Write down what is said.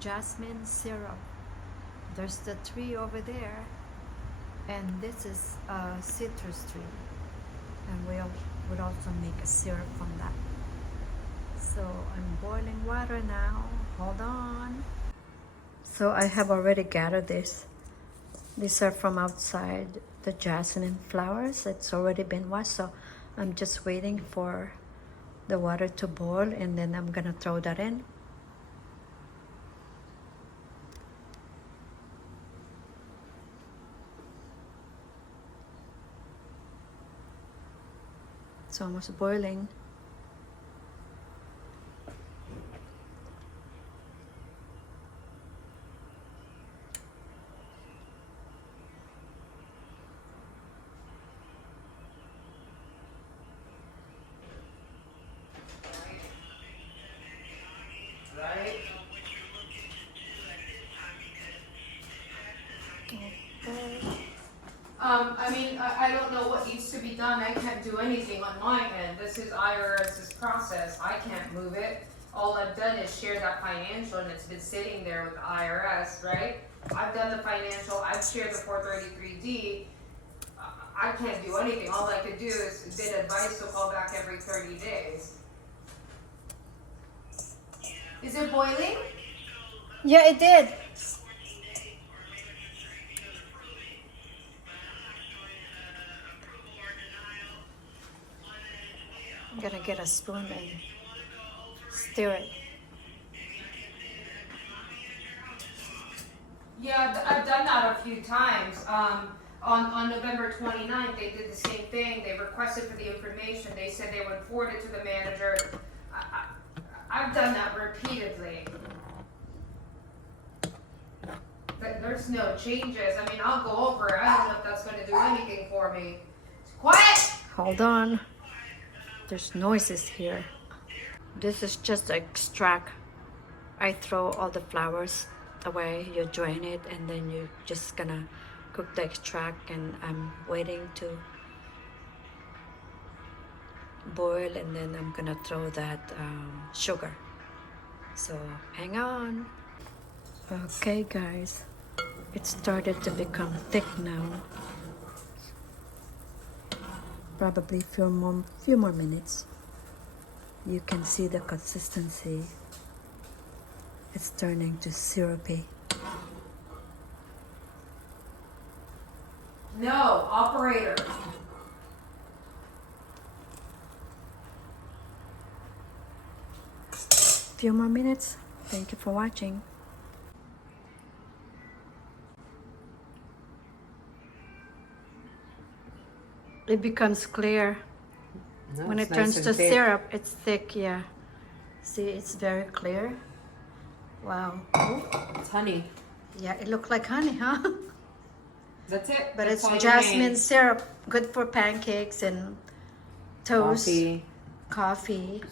jasmine syrup. There's the tree over there, and this is a citrus tree, and we would also make a syrup from that. So I'm boiling water now. Hold on. So I have already gathered this. These are from outside, the jasmine flowers. It's already been washed, so I'm just waiting for the water to boil, and then I'm gonna throw that in. It's almost boiling. Right? I don't know what needs to be done. I can't do anything on my end. This is IRS's process. I can't move it. All I've done is share that financial, and it's been sitting there with the IRS, right? I've done the financial. I've shared the 433D. I can't do anything. All I could do is bid advice to call back every 30 days. Is it boiling? Yeah, it did. I'm gonna get a spoon and stir it. Yeah, I've done that a few times. On November 29th, they did the same thing. They requested for the information. They said they would forward it to the manager. I've done that repeatedly. But there's no changes. I mean, I'll go over it. I don't know if that's going to do anything for me. Quiet! Hold on. There's noises here. This is just extract. I throw all the flowers away. You drain it, and then you're just gonna cook the extract, and I'm waiting to boil, and then I'm gonna throw that sugar. So hang on. Okay guys, it started to become thick now. Probably few more minutes. You can see the consistency. It's turning to syrupy. No, operator. Few more minutes. Thank you for watching. It becomes clear. No, when it turns to syrup, it's thick, yeah. See, it's very clear. Wow. It's honey. Yeah, it looked like honey, huh? That's it. But That's it's all you jasmine need. syrup, good for pancakes and toast, Coffee. coffee.